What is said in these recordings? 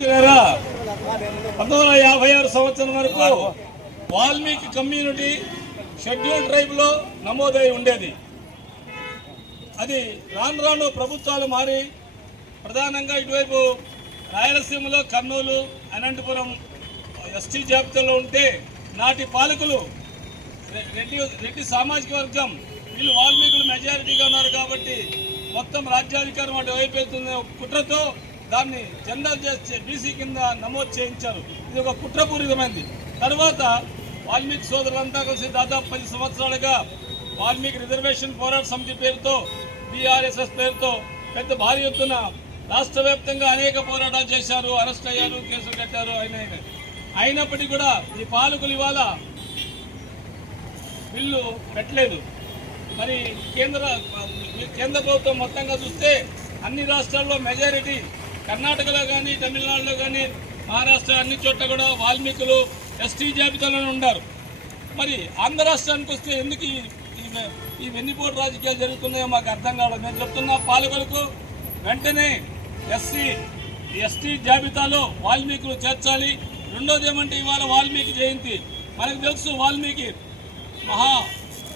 1956 సంవత్సరం వరకు Valmiki community schedule tribe లో నమోదై ఉండేది. అది రాను రాను ప్రభుత్వాలు మారి ప్రధానంగా ఇటువైపు రాయలసీమలో కర్నూలు, అనంతపురం ఎస్టీ జాబితాలో ఉంటే నాటి పాలకులు రెడ్డి సామాజిక వర్గం వీళ్ళు వాల్మీకులు మెజారిటీగా ఉన్నారు కాబట్టి మొత్తం రాజ్యాధికారం అటు వైపు వెళ్తున్న కుట్రతో దాన్ని జనరల్ చేసి బీసీ కింద నమోదు చేయించారు. ఇది ఒక కుట్రపూరితమైంది. తర్వాత వాల్మీకి సోదరులంతా కలిసి దాదాపు 10 సంవత్సరాలుగా వాల్మీకి రిజర్వేషన్ పోరాట సమితి పేరుతో బీఆర్ఎస్ఎస్ పేరుతో పెద్ద భారీ ఎత్తున రాష్ట్ర వ్యాప్తంగా అనేక పోరాటాలు చేశారు, అరెస్ట్ అయ్యారు, కేసులు కట్టారు. అయినప్పటికీ కూడా ఈ పాలకులు ఇవాళ బిల్లు పెట్టలేదు. మరి కేంద్ర ప్రభుత్వం మొత్తంగా చూస్తే అన్ని రాష్ట్రాల్లో మెజారిటీ, కర్ణాటకలో కానీ, తమిళనాడులో కానీ, మహారాష్ట్ర అన్ని చోట్ల కూడా వాల్మీకులు ఎస్టీ జాబితాలోనే ఉన్నారు. మరి ఆంధ్ర రాష్ట్రానికి వస్తే ఎందుకు ఈ వెన్నుపోటు రాజకీయాలు జరుగుతున్నాయో మాకు అర్థం కావడం. నేను చెప్తున్నా పాలకులకు వెంటనే ఎస్టీ జాబితాలో వాల్మీకులు చేర్చాలి. రెండోది ఏమంటే ఇవాళ వాల్మీకి జయంతి. మనకు తెలుసు వాల్మీకి మహా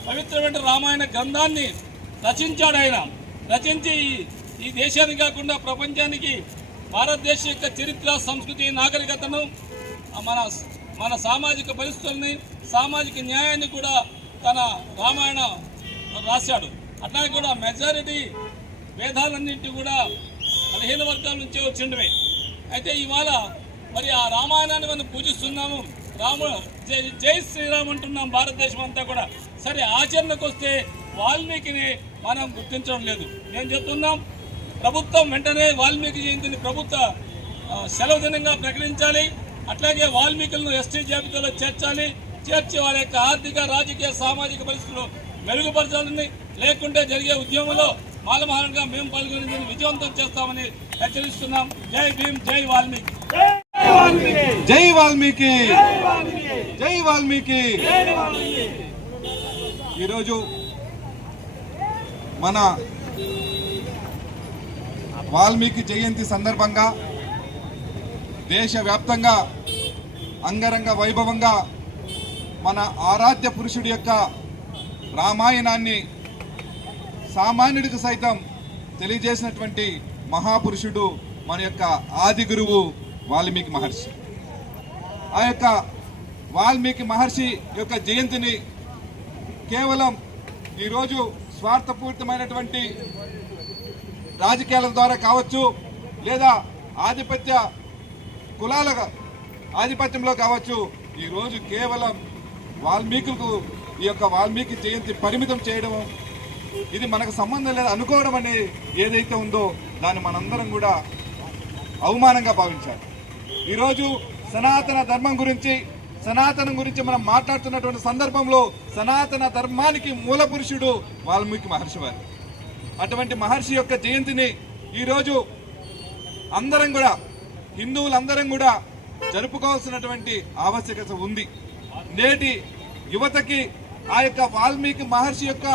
పవిత్రమైన రామాయణ గ్రంథాన్ని రచించాడు. ఆయన రచించి ఈ దేశానికి కాకుండా ప్రపంచానికి భారతదేశ యొక్క చరిత్ర, సంస్కృతి, నాగరికతను, మన సామాజిక పరిస్థితుల్ని, సామాజిక న్యాయాన్ని కూడా తన రామాయణ రాశాడు. అట్లాగే కూడా మెజారిటీ వేదాలన్నింటి కూడా 15 వర్గాల నుంచే వచ్చిండవే. అయితే ఇవాళ మరి ఆ రామాయణాన్ని మనం పూజిస్తున్నాము, రాముడు జై శ్రీరామ్ అంటున్నాం భారతదేశం అంతా కూడా. సరే ఆచరణకు వస్తే వాల్మీకిని మనం గుర్తించడం లేదు. నేను చెప్తున్నాం ప్రభుత్వం వెంటనే వాల్మీకి జయంతిని ప్రభుత్వ సెలవు దినంగా ప్రకటించాలి. అట్లాగే వాల్మీకులను ఎస్టీ జాబితాలో చేర్చి వాళ్ళ యొక్క ఆర్థిక, రాజకీయ, సామాజిక పరిస్థితులు మెరుగుపరచాలని, లేకుంటే జరిగే ఉద్యమంలో మాలమహారంగా మేము పాల్గొని విజయవంతం చేస్తామని హెచ్చరిస్తున్నాం. జై భీమ్, జై వాల్మీకి. జై వాల్మీకి, జై వాల్మీకి. ఈరోజు మన వాల్మీకి జయంతి సందర్భంగా దేశవ్యాప్తంగా అంగరంగ వైభవంగా మన ఆరాధ్య పురుషుడి యొక్క రామాయణాన్ని సామాన్యుడికి సైతం తెలియజేసినటువంటి మహాపురుషుడు మన యొక్క ఆది గురువు వాల్మీకి మహర్షి. ఆ యొక్క వాల్మీకి మహర్షి యొక్క జయంతిని కేవలం ఈరోజు స్వార్థపూరితమైనటువంటి రాజకీయాల ద్వారా కావచ్చు, లేదా ఆధిపత్య కులాల ఆధిపత్యంలో కావచ్చు, ఈరోజు కేవలం వాల్మీకులకు ఈ యొక్క వాల్మీకి జయంతి పరిమితం చేయడం, ఇది మనకు సంబంధం లేదు అనుకోవడం అనేది ఏదైతే ఉందో దాన్ని మనందరం కూడా అవమానంగా భావించాలి. ఈరోజు సనాతన ధర్మం గురించి మనం మాట్లాడుతున్నటువంటి సందర్భంలో సనాతన ధర్మానికి మూల పురుషుడు వాల్మీకి మహర్షి వారు. అటువంటి మహర్షి యొక్క జయంతిని ఈరోజు అందరం కూడా, హిందువులందరం కూడా జరుపుకోవాల్సినటువంటి ఆవశ్యకత ఉంది. నేటి యువతకి ఆ యొక్క వాల్మీకి మహర్షి యొక్క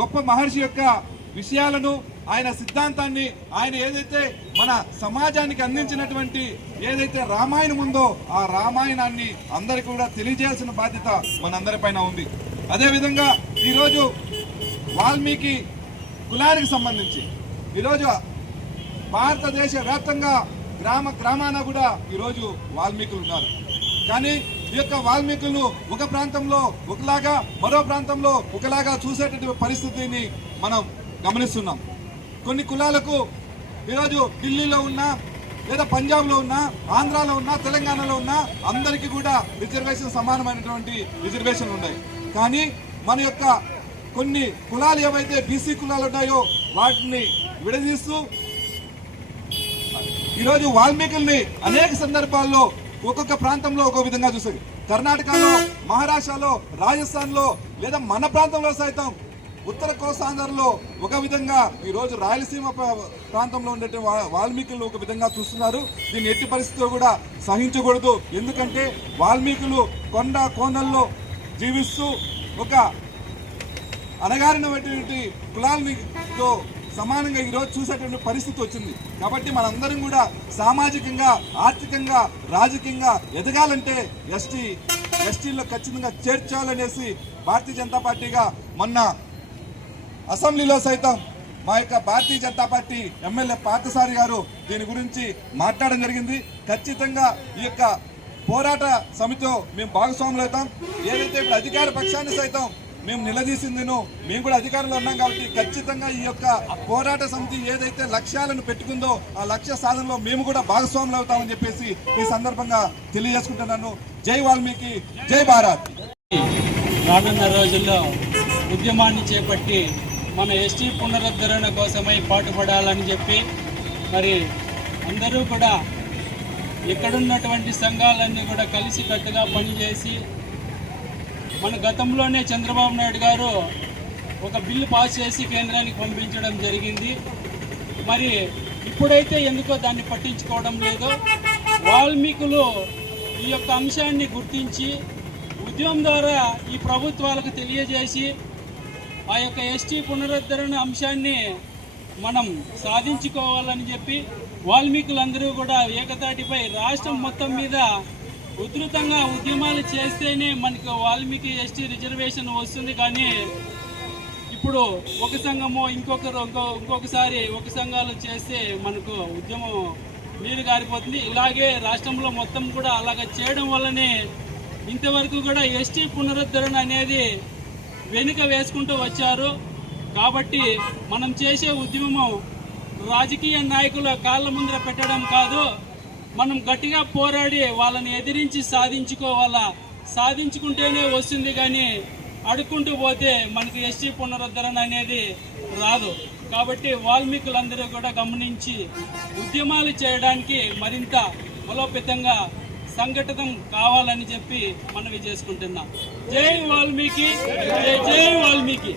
గొప్ప మహర్షి యొక్క విషయాలను, ఆయన సిద్ధాంతాన్ని, ఆయన ఏదైతే మన సమాజానికి అందించినటువంటి ఏదైతే రామాయణం ఉందో ఆ రామాయణాన్ని అందరికీ కూడా తెలియజేయాల్సిన బాధ్యత మనందరిపైన ఉంది. అదేవిధంగా ఈరోజు వాల్మీకి కులానికి సంబంధించి ఈరోజు భారతదేశ వ్యాప్తంగా గ్రామాన కూడా ఈరోజు వాల్మీకులు ఉన్నారు. కానీ ఈ యొక్క వాల్మీకులను ఒక ప్రాంతంలో ఒకలాగా, మరో ప్రాంతంలో ఒకలాగా చూసేటటువంటి పరిస్థితిని మనం గమనిస్తున్నాం. కొన్ని కులాలకు ఈరోజు ఢిల్లీలో ఉన్నా, లేదా పంజాబ్లో ఉన్నా, ఆంధ్రాలో ఉన్నా, తెలంగాణలో ఉన్నా అందరికీ కూడా రిజర్వేషన్ సమానమైనటువంటి రిజర్వేషన్లు ఉన్నాయి. కానీ మన యొక్క కొన్ని కులాలు ఏవైతే బీసీ కులాలు ఉన్నాయో వాటిని విడదీస్తూ ఈరోజు వాల్మీకుల్ని అనేక సందర్భాల్లో ఒక్కొక్క ప్రాంతంలో ఒక్కొక్క విధంగా చూస్తారు. కర్ణాటకలో, మహారాష్ట్రలో, రాజస్థాన్లో, లేదా మన ప్రాంతంలో సైతం ఉత్తర కోస్తాంధ్రలో ఒక విధంగా, ఈరోజు రాయలసీమ ప్రాంతంలో ఉండే వాల్మీకులు ఒక విధంగా చూస్తున్నారు. దీన్ని ఎట్టి పరిస్థితుల్లో కూడా సహించకూడదు. ఎందుకంటే వాల్మీకులు కొండ కోనల్లో జీవిస్తూ ఒక అణగారినటువంటి కులాలతో సమానంగా ఈరోజు చూసేటువంటి పరిస్థితి వచ్చింది. కాబట్టి మనందరం కూడా సామాజికంగా, ఆర్థికంగా, రాజకీయంగా ఎదగాలంటే ఎస్టీలో ఖచ్చితంగా చేర్చాలనేసి భారతీయ జనతా పార్టీగా మొన్న అసెంబ్లీలో సైతం మా యొక్క భారతీయ జనతా పార్టీ ఎమ్మెల్యే పార్థసారి గారు దీని గురించి మాట్లాడడం జరిగింది. ఖచ్చితంగా ఈ యొక్క పోరాట సమితితో మేము భాగస్వాములు అవుతాం. ఏదైతే ఇప్పుడు అధికార పక్షాన్ని సైతం మేము నిలదీసిందినో మేము కూడా అధికారంలో ఉన్నాం కాబట్టి ఖచ్చితంగా ఈ యొక్క పోరాట సమితి ఏదైతే లక్ష్యాలను పెట్టుకుందో ఆ లక్ష్య సాధనలో మేము కూడా భాగస్వాములు అవుతామని చెప్పేసి ఈ సందర్భంగా తెలియజేసుకుంటున్నాను. జై వాల్మీకి, జై భారత్. రానున్న రోజుల్లో ఉద్యమాన్ని చేపట్టి మన ఎస్టీ పునరుద్ధరణ కోసమై పాటుపడాలని చెప్పి మరి అందరూ కూడా ఇక్కడున్నటువంటి సంఘాలన్నీ కూడా కలిసికట్టుగా పనిచేసి మన గతంలోనే చంద్రబాబు నాయుడు గారు ఒక బిల్లు పాస్ చేసి కేంద్రానికి పంపించడం జరిగింది. మరి ఇప్పుడైతే ఎందుకో దాన్ని పట్టించుకోవడం లేదు. వాల్మీకులు ఈ యొక్క అంశాన్ని గుర్తించి ఉద్యమం ద్వారా ఈ ప్రభుత్వాలకు తెలియజేసి ఆ యొక్క ఎస్టీ పునరుద్ధరణ అంశాన్ని మనం సాధించుకోవాలని చెప్పి వాల్మీకులందరూ కూడా ఏకతాటిపై రాష్ట్రం మొత్తం మీద ఉధృతంగా ఉద్యమాలు చేస్తేనే మనకు వాల్మీకి ఎస్టీ రిజర్వేషన్ వస్తుంది. కానీ ఇప్పుడు ఒక సంఘమో ఇంకొకసారి ఒక సంఘాలు చేస్తే మనకు ఉద్యమం నీరు గారిపోతుంది. ఇలాగే రాష్ట్రంలో మొత్తం కూడా అలాగ చేయడం వల్లనే ఇంతవరకు కూడా ఎస్టీ పునరుద్ధరణ అనేది వెనుక వేసుకుంటూ వచ్చారు. కాబట్టి మనం చేసే ఉద్యమం రాజకీయ నాయకుల కాళ్ళ ముందర పెట్టడం కాదు, మనం గట్టిగా పోరాడి వాళ్ళని ఎదిరించి సాధించుకోవాలా. సాధించుకుంటేనే వస్తుంది, కానీ అడుక్కుంటూ పోతే మనకి ఎస్టీ పునరుద్ధరణ అనేది రాదు. కాబట్టి వాల్మీకులందరూ కూడా గమనించి ఉద్యమాలు చేయడానికి మరింత బలోపేతంగా సంఘటితం కావాలని చెప్పి మనవి చేసుకుంటున్నాం. జై వాల్మీకి, జై వాల్మీకి.